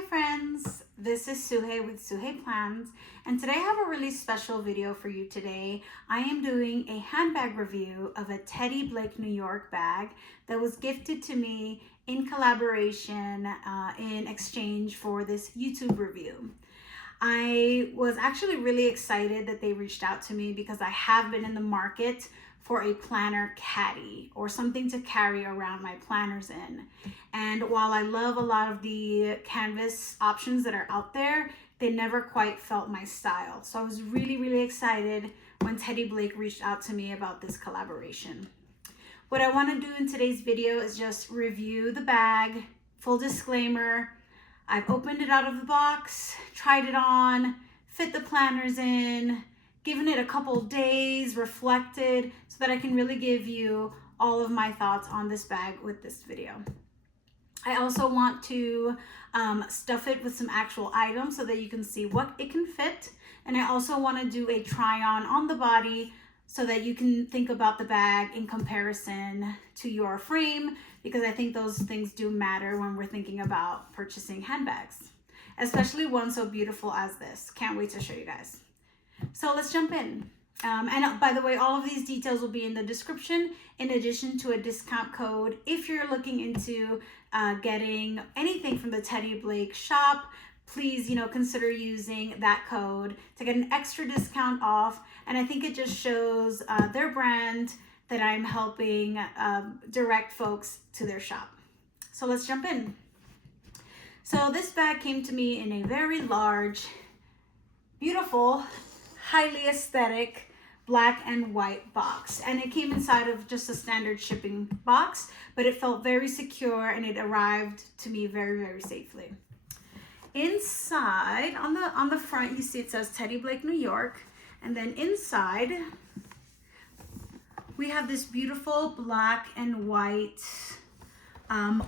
Hi friends, this is Suhey with Suhey Plans, and today I have a really special video for you today. I am doing a handbag review of a Teddy Blake New York bag that was gifted to me in collaboration in exchange for this YouTube review. I was actually really excited that they reached out to me because I have been in the market for a planner caddy or something to carry around my planners in. And while I love a lot of the canvas options that are out there, they never quite felt my style. So I was really excited when Teddy Blake reached out to me about this collaboration. What I want to do in today's video is just review the bag. Full disclaimer, I've opened it out of the box, tried it on, fit the planners in, given it a couple days, reflected, so that I can really give you all of my thoughts on this bag with this video. I also want to stuff it with some actual items so that you can see what it can fit. And I also want to do a try on the body so that you can think about the bag in comparison to your frame, because I think those things do matter when we're thinking about purchasing handbags, especially one so beautiful as this. Can't wait to show you guys. So let's jump in. And by the way, all of these details will be in the description, in addition to a discount code if you're looking into getting anything from the Teddy Blake shop. Please, consider using that code to get an extra discount off. And I think it just shows their brand that I'm helping direct folks to their shop. So let's jump in. So this bag came to me in a very large, beautiful, highly aesthetic black and white box, and it came inside of just a standard shipping box, but it felt very secure and it arrived to me very safely. Inside, on the front, you see it says Teddy Blake New York, and then inside we have this beautiful black and white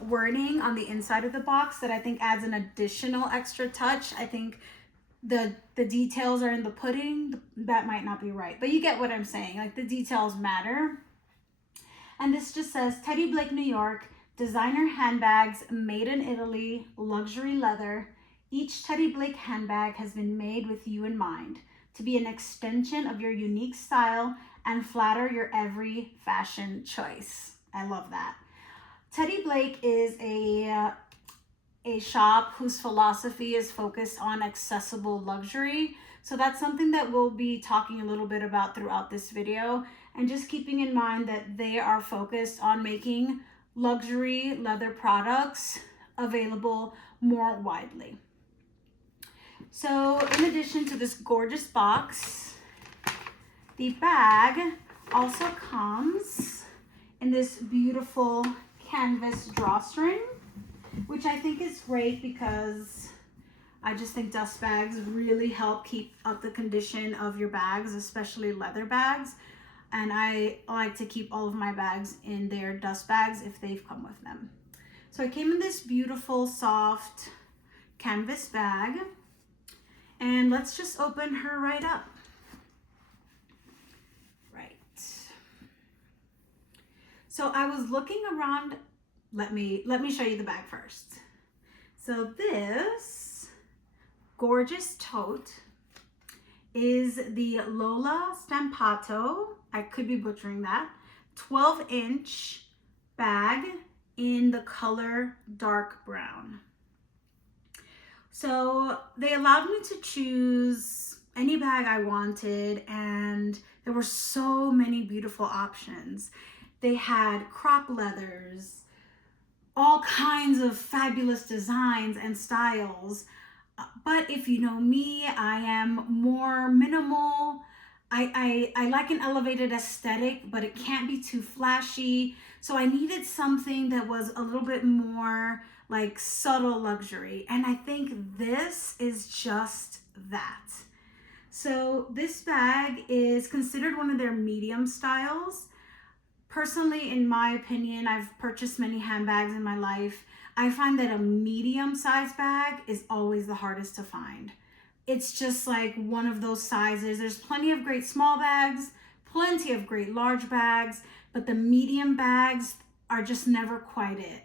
wording on the inside of the box that I think adds an additional extra touch. I think the details are in the pudding. That might not be right, but you get what I'm saying. Like, the details matter. And this just says Teddy Blake New York, designer handbags made in Italy, luxury leather. Each Teddy Blake handbag has been made with you in mind, to be an extension of your unique style and flatter your every fashion choice. I love that. Teddy Blake is a shop whose philosophy is focused on accessible luxury. So that's something that we'll be talking a little bit about throughout this video, and just keeping in mind that they are focused on making luxury leather products available more widely. So in addition to this gorgeous box, the bag also comes in this beautiful canvas drawstring, which I think is great because I just think dust bags really help keep up the condition of your bags, especially leather bags. And I like to keep all of my bags in their dust bags if they've come with them. So it came in this beautiful, soft canvas bag. And let's just open her right up. Right. So I was looking around. Let me show you the bag first. So this gorgeous tote is the Lola Stampato, I could be butchering that, 12-inch bag in the color dark brown. So they allowed me to choose any bag I wanted, and there were so many beautiful options. They had crop leathers, all kinds of fabulous designs and styles. But if you know me, I am more minimal. I like an elevated aesthetic, but it can't be too flashy. So I needed something that was a little bit more like subtle luxury. And I think this is just that. So this bag is considered one of their medium styles. Personally, in my opinion, I've purchased many handbags in my life. I find that a medium-sized bag is always the hardest to find. It's just like one of those sizes. There's plenty of great small bags, plenty of great large bags, but the medium bags are just never quite it.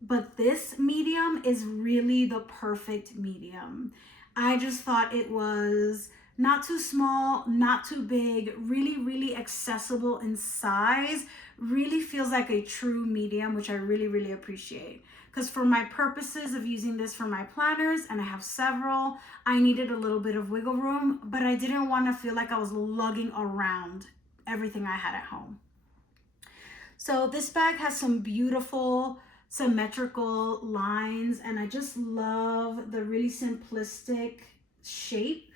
but this medium is really the perfect medium. I just thought it was not too small, not too big, really, really accessible in size, really feels like a true medium, which I really, really appreciate. Because for my purposes of using this for my planners, and I have several, I needed a little bit of wiggle room, but I didn't want to feel like I was lugging around everything I had at home. So this bag has some beautiful symmetrical lines, and I just love the really simplistic shape.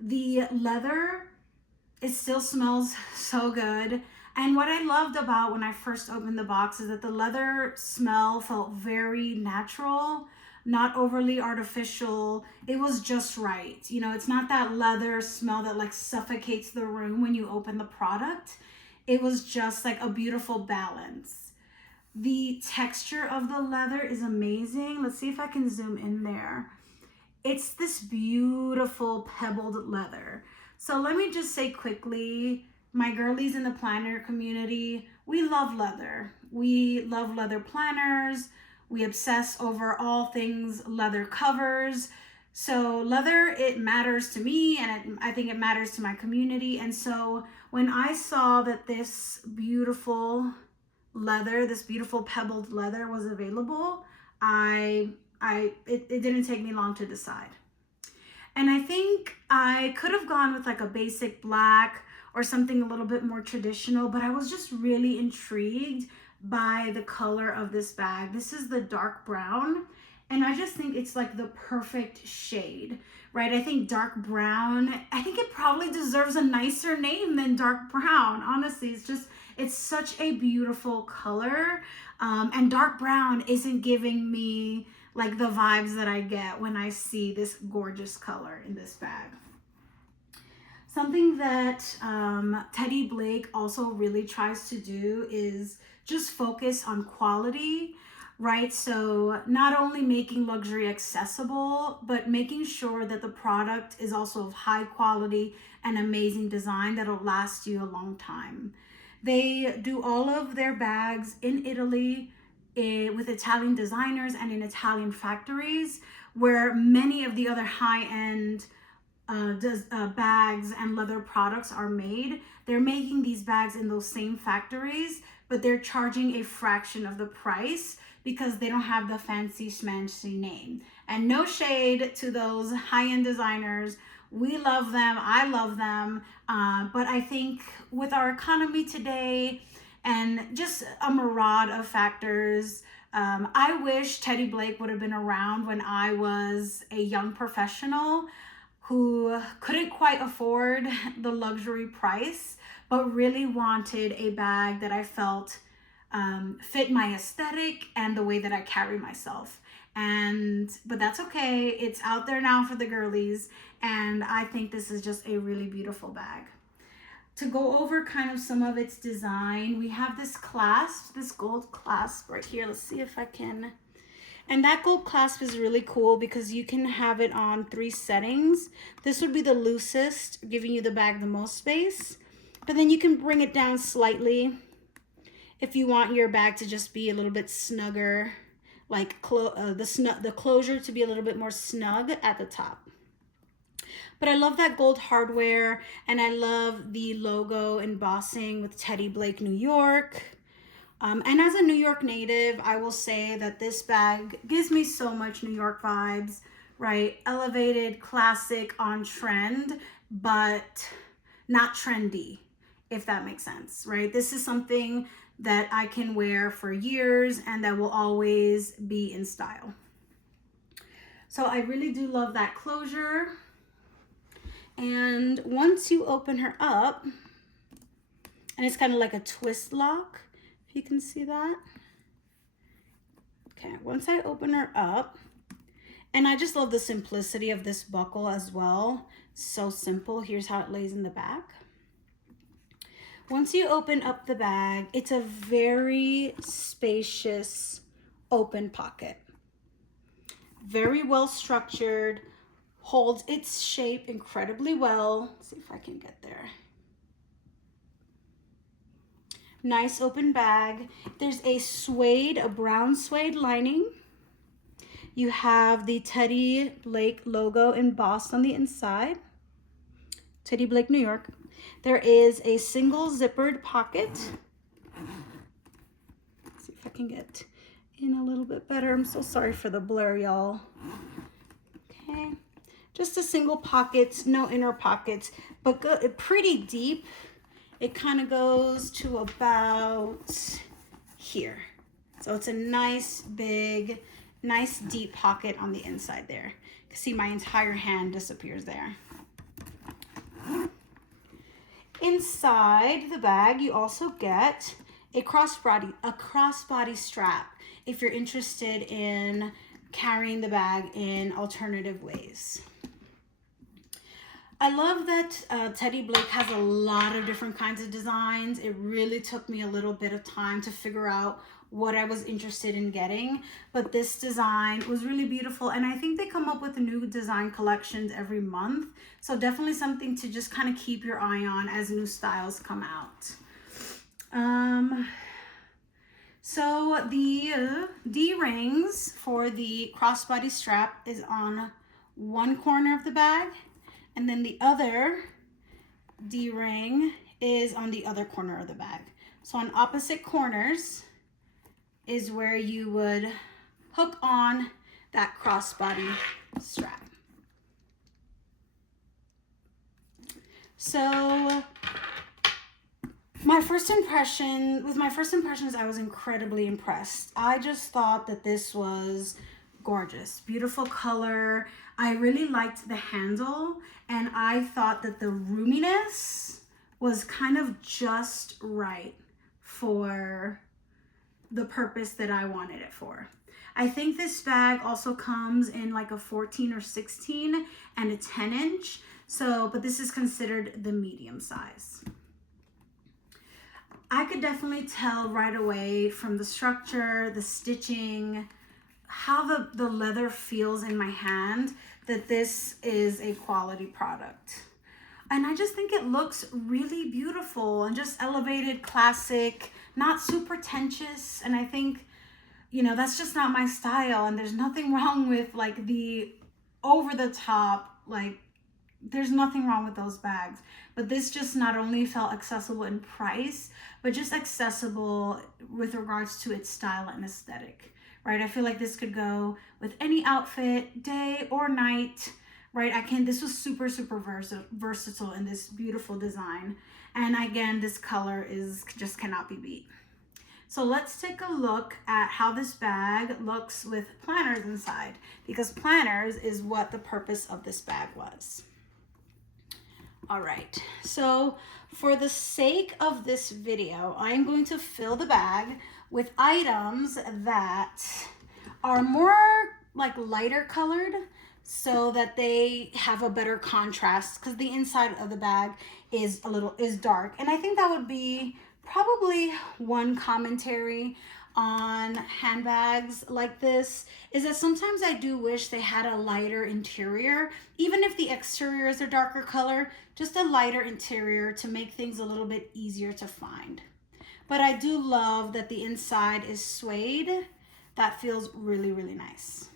The leather, it still smells so good. And what I loved about when I first opened the box is that the leather smell felt very natural, not overly artificial. It was just right. You know, it's not that leather smell that like suffocates the room when you open the product. It was just like a beautiful balance. The texture of the leather is amazing. Let's see if I can zoom in there. It's this beautiful pebbled leather. So let me just say quickly, my girlies in the planner community, we love leather. We love leather planners. We obsess over all things leather covers. So leather, it matters to me, and I think it matters to my community. And so when I saw that this beautiful leather, this beautiful pebbled leather was available, it didn't take me long to decide. And I think I could have gone with like a basic black or something a little bit more traditional, but I was just really intrigued by the color of this bag. This is the dark brown, and I just think it's like the perfect shade, right? I think dark brown, I think it probably deserves a nicer name than dark brown. Honestly, it's such a beautiful color. And dark brown isn't giving me like the vibes that I get when I see this gorgeous color in this bag. Something that Teddy Blake also really tries to do is just focus on quality, right? So not only making luxury accessible, but making sure that the product is also of high quality and amazing design that'll last you a long time. They do all of their bags in Italy with Italian designers and in Italian factories, where many of the other high-end bags and leather products are made. They're making these bags in those same factories, but they're charging a fraction of the price because they don't have the fancy schmancy name. And no shade to those high-end designers. We love them. I love them. But I think with our economy today and just a myriad of factors, I wish Teddy Blake would have been around when I was a young professional who couldn't quite afford the luxury price, but really wanted a bag that I felt fit my aesthetic and the way that I carry myself. But that's okay. It's out there now for the girlies. And I think this is just a really beautiful bag. To go over kind of some of its design, we have this clasp, this gold clasp right here. Let's see if I can. And that gold clasp is really cool because you can have it on 3 settings. This would be the loosest, giving you the bag the most space. But then you can bring it down slightly if you want your bag to just be a little bit snugger, like the closure to be a little bit more snug at the top. But I love that gold hardware, and I love the logo embossing with Teddy Blake New York. And as a New York native, I will say that this bag gives me so much New York vibes, right? Elevated, classic, on trend, but not trendy, if that makes sense, right? This is something that I can wear for years and that will always be in style. So I really do love that closure. And once you open her up, and it's kind of like a twist lock, if you can see that. Okay, once I open her up, and I just love the simplicity of this buckle as well. So simple. Here's how it lays in the back. Once you open up the bag, it's a very spacious open pocket. Very well structured, holds its shape incredibly well. Let's see if I can get there. Nice open bag. There's a brown suede lining. You have the Teddy Blake logo embossed on the inside. Teddy Blake, New York. There is a single zippered pocket. Let's see if I can get in a little bit better. I'm so sorry for the blur, y'all. Okay, just a single pocket, no inner pockets, but good, pretty deep. It kind of goes to about here. So it's a nice big, nice deep pocket on the inside there. You can see my entire hand disappears there. Inside the bag, you also get a crossbody strap if you're interested in carrying the bag in alternative ways. I love that Teddy Blake has a lot of different kinds of designs. It really took me a little bit of time to figure out what I was interested in getting, but this design was really beautiful, and I think they come up with new design collections every month, so definitely something to just kind of keep your eye on as new styles come out. So the D-rings for the crossbody strap is on one corner of the bag, and then the other D-ring is on the other corner of the bag. So on opposite corners is where you would hook on that crossbody strap. So my first impressions, I was incredibly impressed. I just thought that this was gorgeous, beautiful color. I really liked the handle, and I thought that the roominess was kind of just right for the purpose that I wanted it for. I think this bag also comes in like a 14 or 16 and a 10 inch. So, but this is considered the medium size. I could definitely tell right away from the structure, the stitching, how the leather feels in my hand, that this is a quality product. And I just think it looks really beautiful and just elevated, classic, not super pretentious. And I think, you know, that's just not my style. And there's nothing wrong with like the over the top, like there's nothing wrong with those bags. But this just not only felt accessible in price, but just accessible with regards to its style and aesthetic, right? I feel like this could go with any outfit, day or night, right? This was super, super versatile in this beautiful design. And again, this color just cannot be beat. So let's take a look at how this bag looks with planners inside, because planners is what the purpose of this bag was. All right, so for the sake of this video, I'm going to fill the bag with items that are more like lighter colored, so that they have a better contrast, because the inside of the bag is dark. And I think that would be probably one commentary on handbags like this, is that sometimes I do wish they had a lighter interior, even if the exterior is a darker color, just a lighter interior to make things a little bit easier to find. But I do love that the inside is suede. That feels really, really nice.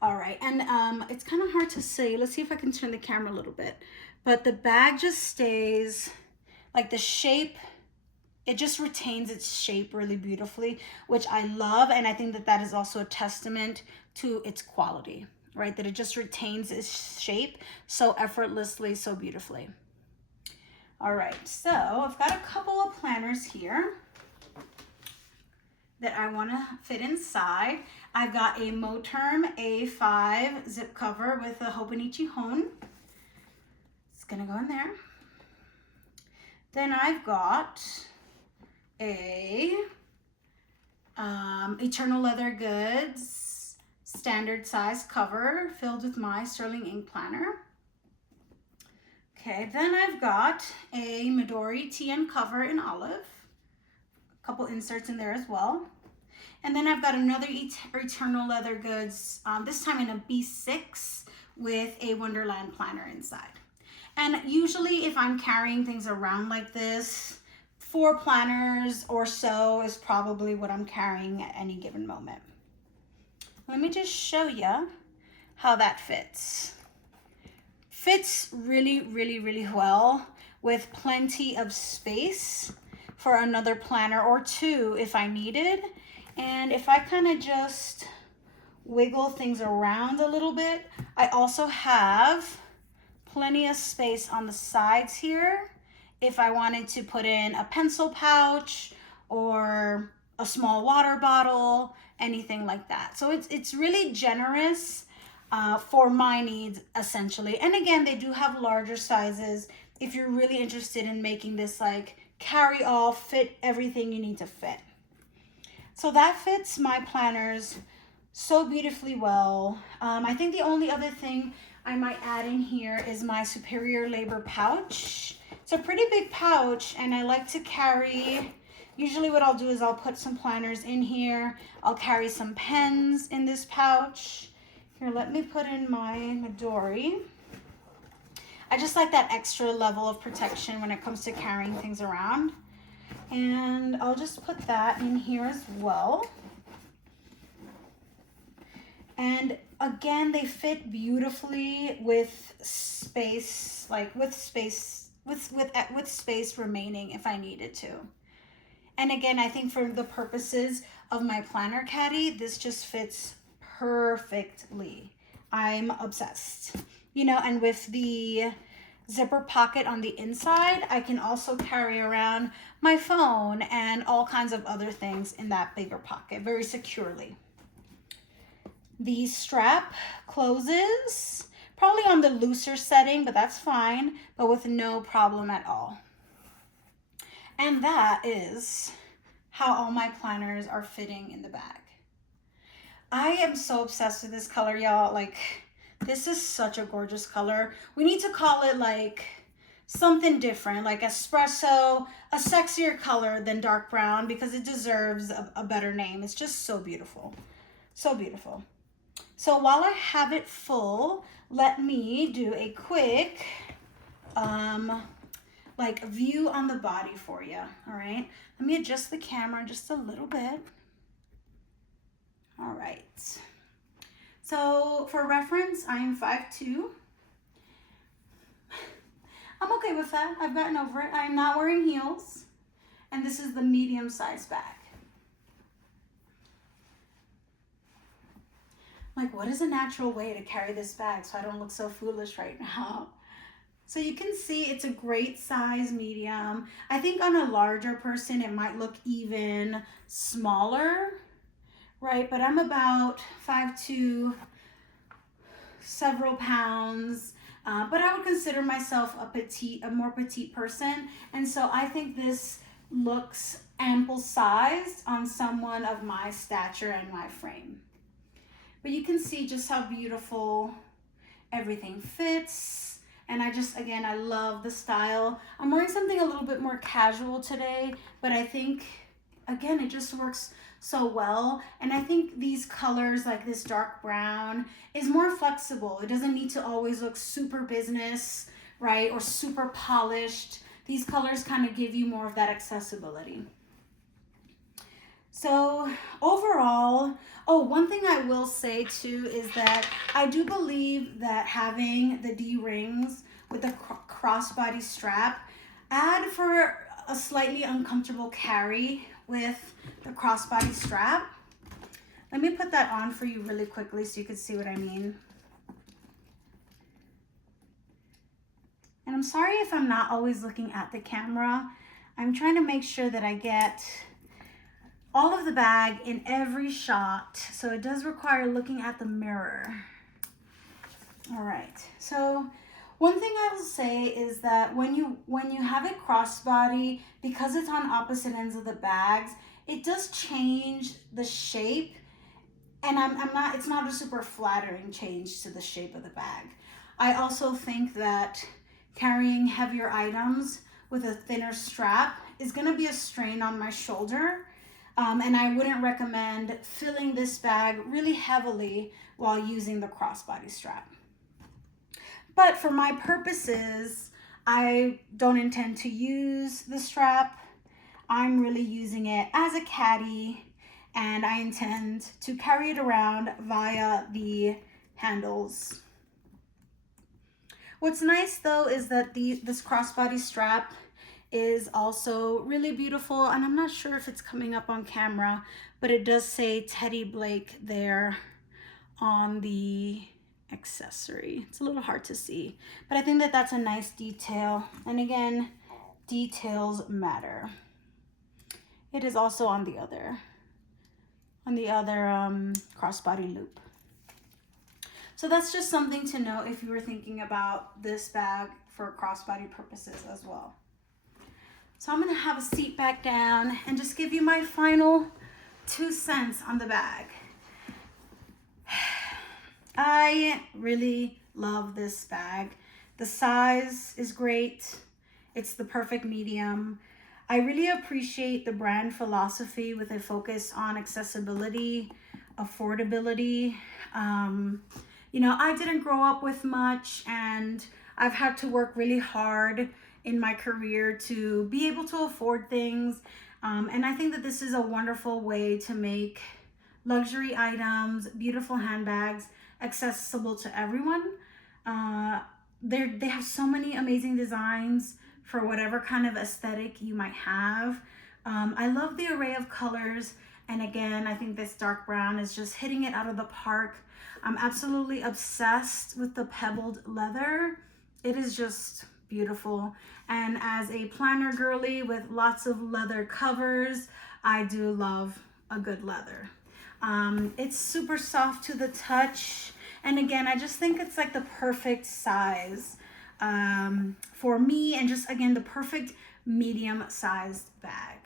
All right, and it's kind of hard to see. Let's see if I can turn the camera a little bit. But the bag just stays, like the shape, it just retains its shape really beautifully, which I love. And I think that that is also a testament to its quality, right? That it just retains its shape so effortlessly, so beautifully. All right, so I've got a couple of planners here that I want to fit inside. I've got a Moterm A5 zip cover with a Hobonichi Hone. It's gonna go in there. Then I've got a Eternal Leather Goods standard size cover filled with my sterling ink planner. Okay, then I've got a Midori TN cover in olive. A couple inserts in there as well. And then I've got another Eternal Leather Goods, this time in a B6 with a Wonderland planner inside. And usually if I'm carrying things around like this, 4 planners or so is probably what I'm carrying at any given moment. Let me just show you how that fits. Fits really, really, really well with plenty of space for another planner or 2 if I needed. And if I kind of just wiggle things around a little bit, I also have plenty of space on the sides here if I wanted to put in a pencil pouch or a small water bottle, anything like that. So it's really generous for my needs, essentially. And again, they do have larger sizes if you're really interested in making this like carry all, fit everything you need to fit. So that fits my planners so beautifully well. I think the only other thing I might add in here is my superior labor pouch. It's a pretty big pouch, and I like to carry, usually what I'll do is I'll put some planners in here. I'll carry some pens in this pouch. Here, let me put in my Midori. I just like that extra level of protection when it comes to carrying things around. And I'll just put that in here as well. And again, they fit beautifully with space, like with space remaining if I needed to. And again, I think for the purposes of my planner caddy, this just fits perfectly. I'm obsessed. You know, and with the zipper pocket on the inside, I can also carry around my phone and all kinds of other things in that bigger pocket very securely. The strap closes, probably on the looser setting, but that's fine, but with no problem at all. And that is how all my planners are fitting in the bag. I am so obsessed with this color, y'all. Like, this is such a gorgeous color. We need to call it like something different, like espresso, a sexier color than dark brown, because it deserves a better name. It's just so beautiful. So beautiful. So while I have it full, let me do a quick like view on the body for you. All right, let me adjust the camera just a little bit. All right, so for reference, I am 5'2". I'm okay with that. I've gotten over it. I'm not wearing heels, and this is the medium size bag. Like, what is a natural way to carry this bag so I don't look so foolish right now? So you can see it's a great size medium. I think on a larger person, it might look even smaller, right? But I'm about 5'2", several pounds, but I would consider myself a more petite person. And so I think this looks ample sized on someone of my stature and my frame. But you can see just how beautiful everything fits. And again, I love the style. I'm wearing something a little bit more casual today, but I think, again, it just works so well. And I think these colors, like this dark brown, is more flexible. It doesn't need to always look super business, right? Or super polished. These colors kind of give you more of that accessibility. So overall, one thing I will say too is that I do believe that having the D-rings with the crossbody strap add for a slightly uncomfortable carry with the crossbody strap. Let me put that on for you really quickly so you can see what I mean. And I'm sorry if I'm not always looking at the camera. I'm trying to make sure that I get all of the bag in every shot, so it does require looking at the mirror. All right, so one thing I will say is that when you have it crossbody, because it's on opposite ends of the bags, it does change the shape, and it's not a super flattering change to the shape of the bag. I also think that carrying heavier items with a thinner strap is going to be a strain on my shoulder. And I wouldn't recommend filling this bag really heavily while using the crossbody strap. But for my purposes, I don't intend to use the strap. I'm really using it as a caddy, and I intend to carry it around via the handles. What's nice though is that this crossbody strap is also really beautiful, and I'm not sure if it's coming up on camera, but it does say Teddy Blake there on the accessory. It's a little hard to see, but I think that that's a nice detail. And again, details matter. It is also on the other crossbody loop. So that's just something to know if you were thinking about this bag for crossbody purposes as well. So I'm gonna have a seat back down and just give you my final 2 cents on the bag. I really love this bag. The size is great. It's the perfect medium. I really appreciate the brand philosophy with a focus on accessibility, affordability. You know, I didn't grow up with much, and I've had to work really hard in my career to be able to afford things. And I think that this is a wonderful way to make luxury items, beautiful handbags, accessible to everyone. They have so many amazing designs for whatever kind of aesthetic you might have. I love the array of colors. And again, I think this dark brown is just hitting it out of the park. I'm absolutely obsessed with the pebbled leather. It is just beautiful. And as a planner girly with lots of leather covers, I do love a good leather. It's super soft to the touch. And again, I just think it's like the perfect size for me, and just again, the perfect medium-sized bag.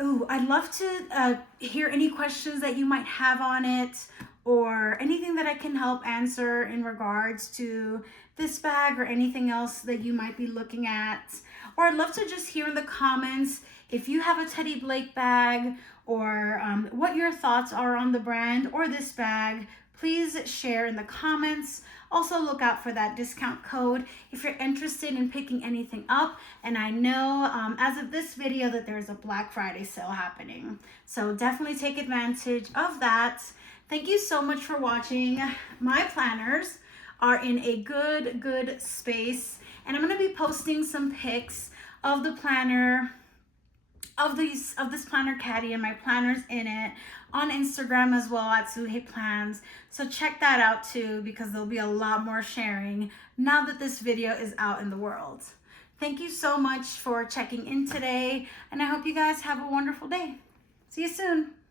Ooh, I'd love to hear any questions that you might have on it, or anything that I can help answer in regards to this bag or anything else that you might be looking at. Or I'd love to just hear in the comments if you have a Teddy Blake bag, or what your thoughts are on the brand or this bag. Please share in the comments. Also look out for that discount code if you're interested in picking anything up. And I know as of this video that there's a Black Friday sale happening. So definitely take advantage of that. Thank you so much for watching. My planners are in a good space, and I'm gonna be posting some pics of the planner, of this planner caddy and my planners in it on Instagram as well at Suhe Plans. So check that out too, because there'll be a lot more sharing now that this video is out in the world. Thank you so much for checking in today, and I hope you guys have a wonderful day. See you soon.